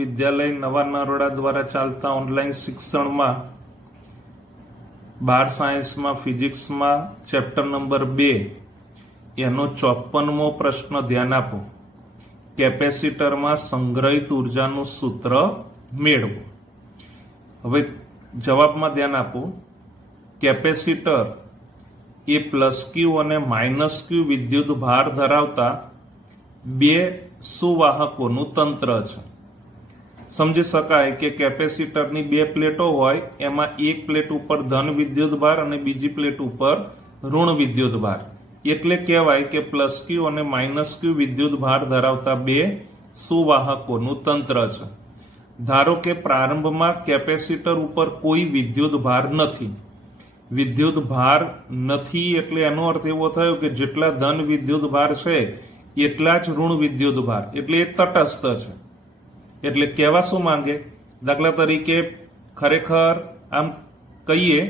વિદ્યાલય નવા નરોડા દ્વારા ચાલતા ઓનલાઈન શિક્ષણમાં 12 સાયન્સમાં ફિઝિક્સમાં ચેપ્ટર નંબર 2 એનો 54મો પ્રશ્ન ધ્યાન આપો. કેપેસિટરમાં સંગ્રહિત ઉર્જાનું સૂત્ર મેળવો. હવે જવાબમાં ધ્યાન આપો. કેપેસિટર એ પ્લસ ક્યુ અને માઇનસ ક્યુ વિદ્યુત ભાર ધરાવતા બે સુવાહકોનું તંત્ર છે. સમજી શકાય કે કેપેસિટરની બે પ્લેટો હોય, એમાં એક પ્લેટ ઉપર ધન વિદ્યુત ભાર અને બીજી પ્લેટ ઉપર ઋણ વિદ્યુત ભાર, એટલે કહેવાય કે પ્લસ ક્યુ અને માઇનસ ક્યુ વિદ્યુત ભાર ધરાવતા બે સુવાહકોનું તંત્ર છે. ધારો કે પ્રારંભમાં કેપેસિટર ઉપર કોઈ વિદ્યુત ભાર નથી. વિદ્યુત ભાર નથી એટલે એનો અર્થ એવો થયો કે જેટલા ધન વિદ્યુત ભાર છે એટલા જ ઋણ વિદ્યુત ભાર, એટલે એ તટસ્થ છે. એટલે કહેવા શું માંગે? દાખલા તરીકે ખરેખર આમ કહીએ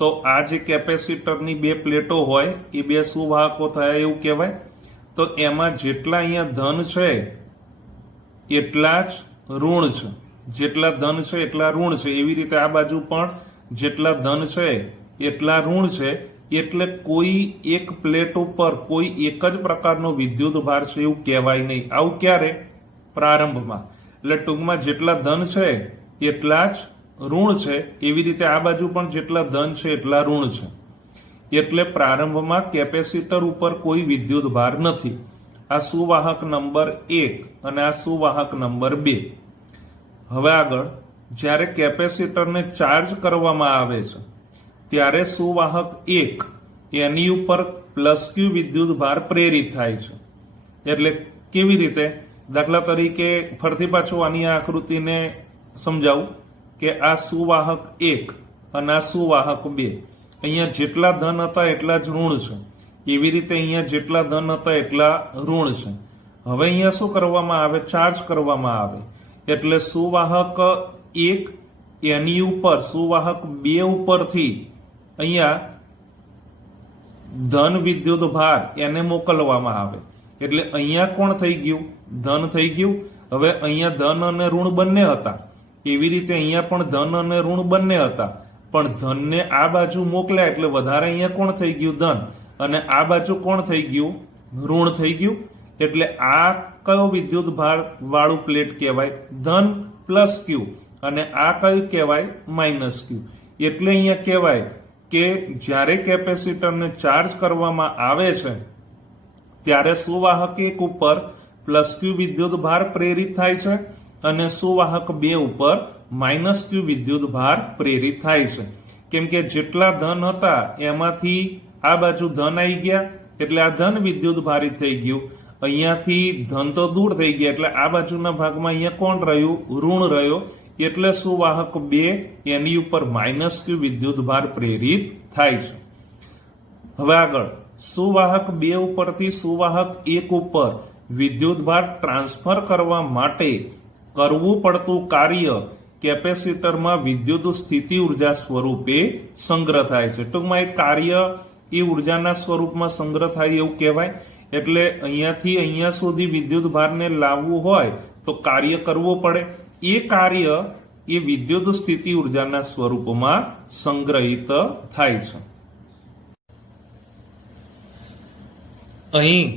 તો આ જે કેપેસિટરની બે પ્લેટો હોય એ બે સુવાહકો થયા એવું કહેવાય. તો એમાં જેટલા અહીંયા ધન છે એટલા જ ઋણ છે, જેટલા ધન છે એટલા ઋણ છે. એવી રીતે આ બાજુ પણ જેટલા ધન છે એટલા ઋણ છે. એટલે કોઈ એક પ્લેટ ઉપર કોઈ એક જ પ્રકારનો વિદ્યુત ભાર છે એવું કહેવાય નહીં. આવું ક્યારે? પ્રારંભમાં. એટલે ટૂંકમાં જેટલા ધન છે એટલા જ ઋણ છે. એવી રીતે આ બાજુ પણ જેટલા ધન છે એટલા ઋણ છે. એટલે પ્રારંભમાં કેપેસિટર ઉપર કોઈ વિદ્યુત ભાર નથી. આ સુવાહક નંબર 1 અને આ સુવાહક નંબર 2. હવે આગળ, જ્યારે કેપેસિટરને ચાર્જ કરવામાં આવે છે ત્યારે સુવાહક 1 એની ઉપર પ્લસ ક્યુ વિદ્યુત ભાર પ્રેરિત થાય છે. એટલે કેવી રીતે? દાખલા તરીકે ફરીથી પાછું આની આકૃતિને સમજાવું કે આ સુવાહક 1 અને આ સુવાહક 2, અહીંયા જેટલા ધન હતા એટલા જ ઋણ છે. એવી રીતે અહીંયા જેટલા ધન હતા એટલા ઋણ છે. હવે અહીંયા શું કરવામાં આવે? ચાર્જ કરવામાં આવે. એટલે સુવાહક 1 એની ઉપર સુવાહક 2 ઉપરથી અહીંયા ધન વિદ્યુત ભાર એને મોકલવામાં આવે. એટલે અહીંયા કોણ થઈ ગયું? ધન થઈ ગયું. હવે અહીંયા ધન અને ઋણ બંને હતા. એવી રીતે અહીંયા પણ ધન અને ઋણ બંને હતા. પણ ધનને આ બાજુ મોકલ્યા એટલે વધારે અહીંયા કોણ થઈ ગયું? ધન. અને આ બાજુ કોણ થઈ ગયું? ઋણ થઈ ગયું. એટલે આ કયો વિદ્યુત ભાર વાળું પ્લેટ કહેવાય? ધન પ્લસ ક્યુ. અને આ કયું કહેવાય? માઇનસ ક્યુ. એટલે અહીંયા કહેવાય કે જ્યારે કેપેસિટરને ચાર્જ કરવામાં આવે છે ત્યારે સુવાહક 1 ઉપર પ્લસ ક્યુ વિદ્યુત ભાર પ્રેરિત થાય છે અને સુવાહક 2 ઉપર માઇનસ ક્યુ વિદ્યુત ભાર પ્રેરિત થાય છે. કેમ કે જેટલા ધન હતા એમાંથી આ બાજુ ધન આવી ગયા એટલે આ ધન વિદ્યુત ભારિત થઈ ગયું. અહીંયાથી ધન તો દૂર થઈ ગયા એટલે આ બાજુના ભાગમાં અહીંયા કોણ રહ્યું? ઋણ રહ્યો. એટલે સુવાહક 2 એની ઉપર માઇનસ ક્યુ વિદ્યુત ભાર પ્રેરિત થાય છે. હવે આગળ, સુવાહક 2 ઉપરથી સુવાહક 1 ઉપર વિદ્યુત ભાર ટ્રાન્સફર કરવા માટે કરવું પડતું કાર્ય કેપેસિટરમાં વિદ્યુત સ્થિતિ ઉર્જા સ્વરૂપે સંગ્રહ થાય છે. ટૂંકમાં એ કાર્ય એ ઉર્જાના સ્વરૂપમાં સંગ્રહ થાય એવું કહેવાય. એટલે અહીંયાથી અહીંયા સુધી વિદ્યુત ભારને લાવવું હોય તો કાર્ય કરવું પડે. એ કાર્ય એ વિદ્યુત સ્થિતિ ઉર્જાના સ્વરૂપમાં સંગ્રહિત થાય છે. અહીં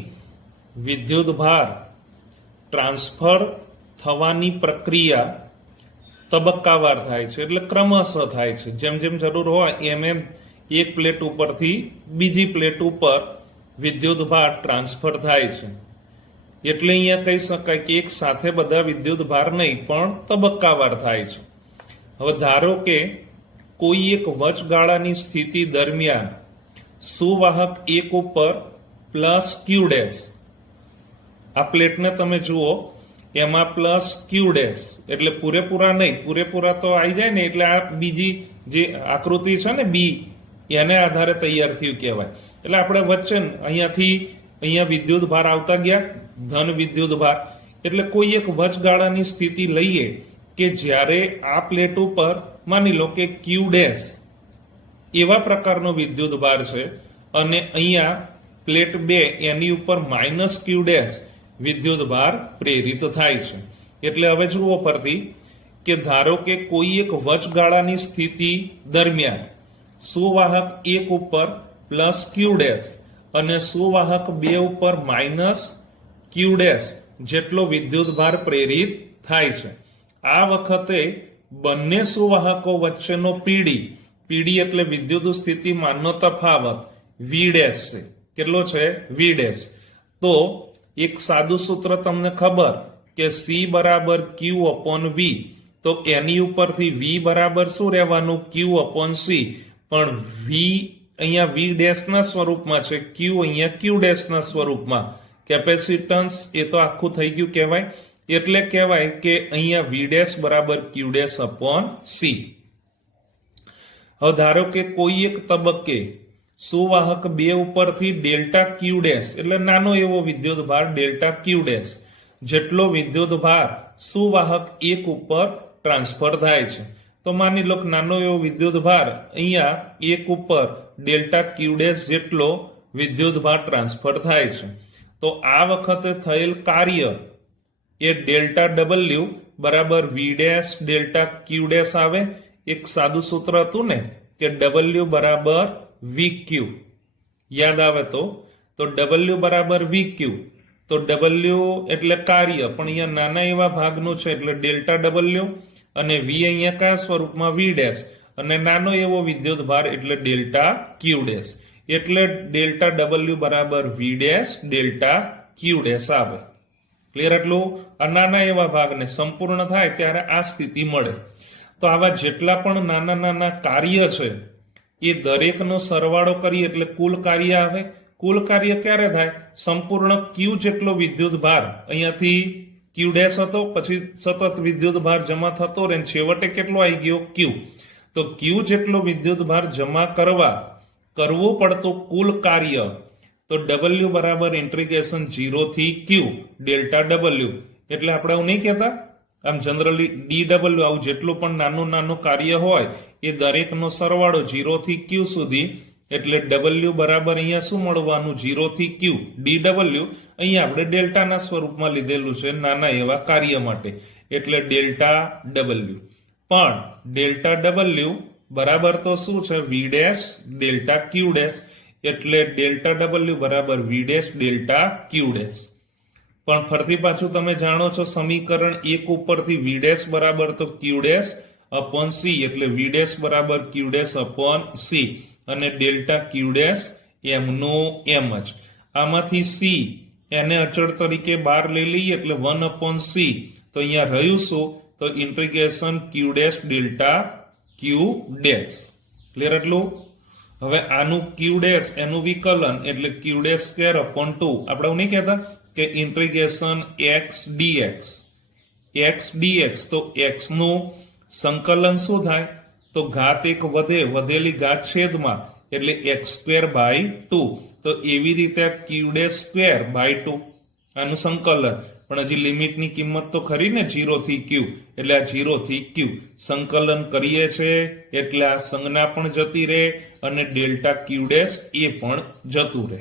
વિદ્યુત ભાર ટ્રાન્સફર થવાની પ્રક્રિયા તબક્કાવાર થાય છે. એટલે ક્રમશઃ થાય છે. જેમ જેમ જરૂર હોય એમ એમ એક પ્લેટ ઉપરથી બીજી પ્લેટ ઉપર વિદ્યુત ભાર ટ્રાન્સફર થાય છે. એટલે અહીંયા કહી શકાય કે એક સાથે બધા વિદ્યુત ભાર નહીં પણ તબક્કાવાર થાય છે. હવે ધારો કે કોઈ એક વચગાળાની સ્થિતિ દરમિયાન સુવાહક 1 ઉપર પ્લસ ક્યુ ડેશ, આ પ્લેટને તમે જુઓ એમાં પ્લસ ક્યુ ડેશ, એટલે પૂરેપૂરા નહીં, પૂરેપૂરા તો આવી જાય ને એટલે આ બીજી જે આકૃતિ છે ને બી એને આધારે તૈયાર થયું કહેવાય. એટલે આપણે વચ્ચે અહીંયાથી અહીંયા વિદ્યુત ભાર આવતા ગયા, ધન વિદ્યુત ભાર. એટલે કોઈ એક વચગાળાની સ્થિતિ લઈએ કે જ્યારે આ પ્લેટ ઉપર માની લો કે ક્યુ ડેશ એવા પ્રકારનો વિદ્યુત ભાર છે અને અહીંયા પ્લેટ 2 એની ઉપર માઇનસ ક્યુ ડેશ વિદ્યુત ભાર પ્રેરિત થાય છે. એટલે હવે જુઓ પરથી કે ધારો કે કોઈ એક વચગાળાની સ્થિતિ દરમિયાન સુવાહક 1 ઉપર પ્લસ ક્યુ ડેશ અને સુવાહક 2 ઉપર માઇનસ ક્યુ ડેશ જેટલો વિદ્યુતભાર પ્રેરિત થાય છે. આ વખતે બંને સુવાહકો વચ્ચેનો પીડી એટલે વિદ્યુત સ્થિતિમાનનો તફાવત વી ડેશ છે. કેટલો છે? વી ડેશ. તો એક સાદું સૂત્ર તમને ખબર કે સી બરાબર ક્યુ અપોન વી, તો એની ઉપરથી વી બરાબર શું રહેવાનું? ક્યુ અપોન સી. પણ વી અહીંયા વી ડેશ ના સ્વરૂપમાં છે, ક્યુ અહીંયા ક્યુ ડેશ ના સ્વરૂપમાં. કેપેસિટન્સ એ તો આખું થઈ ગયું કહેવાય. એટલે કહેવાય કે અહીંયા વી ડેશ બરાબર ક્યુ ડેશ અપોન સી. હવે ધારો કે કોઈ એક તબક્કે સુવાહક 2 ઉપરથી ડેલ્ટા ક્યુ ડેશ એટલે નાનો એવો વિદ્યુત ભાર ડેલ્ટા ક્યુ ડેશ જેટલો વિદ્યુત ભાર સુવાહક 1 ઉપર ટ્રાન્સફર થાય છે. તો માની લો કે નાનો એવો વિદ્યુત ભાર અહીંયા 1 ઉપર ડેલ્ટા ક્યુ ડેશ જેટલો વિદ્યુત ભાર ટ્રાન્સફર થાય છે. તો આ વખતે થયેલ કાર્ય એ ડેલ્ટા ડબલ્યુ બરાબર વી ડેશ ડેલ્ટા ક્યુ ડેશ આવે. એક સાદું સૂત્ર હતું ને કે ડબલ્યુ બરાબર વી ક્યુ, યાદ આવે તો ડબલ્યુ બરાબર વી ક્યુ. તો ડબલ્યુ એટલે કાર્ય, પણ અહીંયા નાના એવા ભાગનું છે એટલે ડેલ્ટા ડબલ્યુ, અને વી અહીંયા કયા સ્વરૂપમાં? વી ડેશ, અને નાનો એવો વિદ્યુત ભાર એટલે ડેલ્ટા ક્યુ ડેશ. એટલે ડેલ્ટા ડબલ્યુ બરાબર વી ડેશ ડેલ્ટા ક્યુ ડેશ આવે. ક્લિયર? એટલું આ નાના એવા ભાગને સંપૂર્ણ થાય ત્યારે આ સ્થિતિ મળે. તો આવા જેટલા પણ નાના નાના કાર્ય છે એ દરેકનો સરવાળો કરીએ એટલે કુલ કાર્ય આવે. કુલ કાર્ય ક્યારે થાય? સંપૂર્ણ ક્યુ જેટલો વિદ્યુત ભાર અહીંયાથી ક્યુ ડેશ હતો, પછી સતત વિદ્યુત ભાર જમા થતો રહે, છેવટે કેટલો આવી ગયો? ક્યુ. તો ક્યુ જેટલો વિદ્યુત ભાર જમા કરવું પડતું કુલ કાર્ય, તો ડબલ્યુ બરાબર ઇન્ટિગ્રેશન 0 થી ક્યુ ડેલ્ટા ડબલ્યુ. એટલે આપણે આવું નહીં કહેતા, આમ જનરલી ડી ડબલ્યુ આવું જેટલું પણ નાનું નાનું કાર્ય હોય એ દરેકનો સરવાળો 0 થી ક્યુ સુધી. એટલે ડબલ્યુ બરાબર અહીંયા શું મળવાનું? 0 થી ક્યુ ડી ડબલ્યુ. અહીંયા આપણે ડેલ્ટાના સ્વરૂપમાં લીધેલું છે નાના એવા કાર્ય માટે, એટલે ડેલ્ટા ડબલ્યુ. પણ ડેલ્ટા ડબલ્યુ બરાબર તો શું છે? વી ડેશ ડેલ્ટા ક્યુ ડેશ. એટલે ડેલ્ટા ડબલ્યુ બરાબર વી ડેશ ડેલ્ટા ક્યુ ડેશ. પણ ફરીથી પાછું તમે જાણો છો સમીકરણ 1 ઉપરથી વી ડેશ બરાબર તો ક્યુ ડેશ અપોન સી, એટલે વી ડેશ બરાબર ક્યુ ડેશ અપોન સી, અને ડેલ્ટા ક્યુ ડેશ એમનું એમ જ. આમાંથી સી એને અચળ તરીકે બહાર લઈ લઈએ એટલે 1 અપોન સી. તો અહીંયા રહ્યું શું? તો ઇન્ટિગ્રેશન ક્યુ ડેશ ડેલ્ટા ક્યુ ડેશ. ક્લિયર? એટલું. હવે આનું ક્યુ ડેશ એનું વિકલન એટલે ક્યુ ડેશ સ્ક્વેર અપોન 2. આપણે એવું નહીં કહેતા કે ઇન્ટિગ્રેશન એક્સ ડીએક્સ. તો એક્સ નું સંકલન શું થાય? તો ઘાત 1 વધેલી ઘાત છેદમાં એટલે એક્સ સ્ક્વેર બાય 2. તો એવી રીતે ક્યુ ડેશ સ્ક્વેર બાય 2 આનું સંકલન. પણ હજી લિમિટની કિંમત તો ખરી ને 0 થી ક્યુ, એટલે આ 0 થી ક્યુ સંકલન કરીએ છે એટલે આ સંજ્ઞા પણ જતી રહે અને ડેલ્ટા ક્યુ ડેશ એ પણ જતું રહે.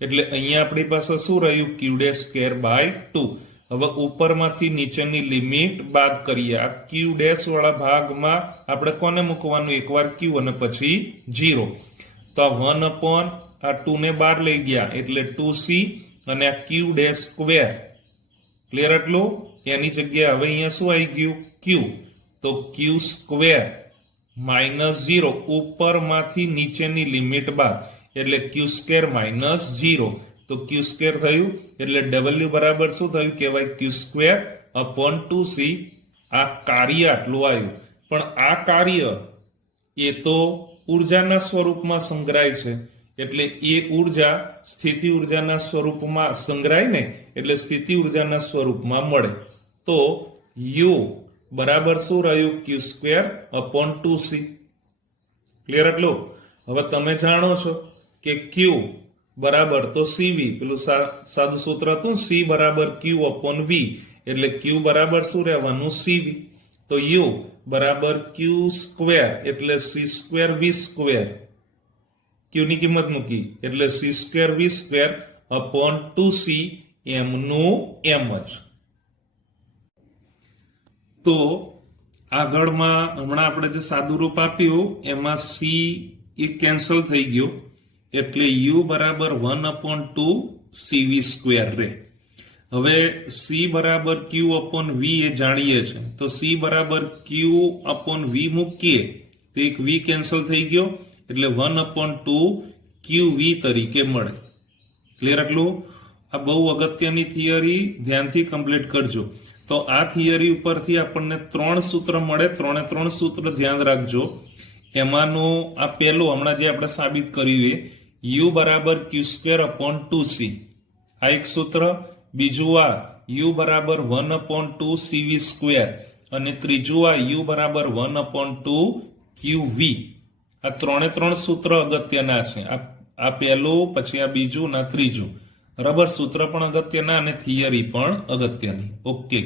એટલે અહીંયા આપણી પાસે શું રહ્યું? Q dash square by 2. હવે ઉપરમાંથી નીચેની લિમિટ બાદ કરીએ. આ ક્યુ ડેશ વાળા ભાગમાં આપણે કોને મૂકવાનું? એકવાર ક્યુ અને પછી 0. તો આ 1 અપોન આ 2 ને બહાર લઈ ગયા એટલે 2c અને આ ક્યુ ડેશ સ્ક્વેર. ક્લિયર? એટલું. એની જગ્યાએ હવે અહીંયા શું આવી ગયું? ક્યુ. તો ક્યુ સ્ક્વેર માઇનસ 0 ઉપરમાંથી નીચેની લિમિટ બાદ એટલે ક્યુ સ્ક્વેર માઇનસ 0. તો ક્યુ સ્ક્વેર થયું એટલે ડબલ્યુ બરાબર શું થયું? કહેવાય ક્યુ સ્ક્વેર અપોન 2c. આ કાર્ય આટલું આવ્યું. પણ આ કાર્ય એ તો ઉર્જાના સ્વરૂપમાં સંગ્રહાય છે, એટલે એ ઉર્જા સ્થિતિ ઉર્જાના સ્વરૂપમાં સંગ્રહાય ને, એટલે સ્થિતિ ઉર્જાના સ્વરૂપમાં મળે. તો યુ બરાબર શું રહ્યું? Q square upon 2c. Clear? એટલું. હવે તમે જાણો છો કે ક્યુ બરાબર તો સીવી, પેલું સાદું સૂત્ર હતું સી બરાબર ક્યુ અપોન વી, એટલે ક્યુ બરાબર શું રહેવાનું? સીવી. તો યુ બરાબર ક્યુ સ્ક્વેર એટલે સી સ્ક્વેર વી સ્ક્વેર. ક્યુ ની કિંમત મૂકી એટલે સી સ્ક્વેર વી સ્ક્વેર અપોન 2c એમનું એમ જ. તો આગળમાં હમણાં આપણે જે સાદું રૂપ આપ્યું એમાં સી એ કેન્સલ થઈ ગયો એટલે યુ બરાબર 1/2 CV સ્ક્વેર રહે. હવે સી બરાબર ક્યુ અપોન વી એ જાણીએ છે તો સી બરાબર ક્યુ અપોન વી મૂકીએ તો એક વી કેન્સલ થઈ ગયો એટલે 1/2 ક્યુ વી તરીકે મળે. ક્લિયર આટલું? આ બહુ અગત્યની થિયરી, ધ્યાનથી કમ્પ્લીટ કરજો. તો આ થિયરી ઉપરથી આપણને 3 સૂત્ર મળે, 3 સૂત્ર ધ્યાન રાખજો. એમાંનું આ પહેલું હમણાં જે આપણે સાબિત કર્યું એ યુ બરાબર ક્યુ સ્ક્વેર અપોન 2c, આ એક સૂત્ર. બીજું આ યુ બરાબર 1/2 CV સ્ક્વેર અને ત્રીજું આ યુ બરાબર 1/2 QV. આ 3 સૂત્ર અગત્યના છે. આ પહેલું, પછી આ બીજું, ના ત્રીજું. રબર સૂત્ર પણ અગત્યના અને થિયરી પણ અગત્યની. ઓકે.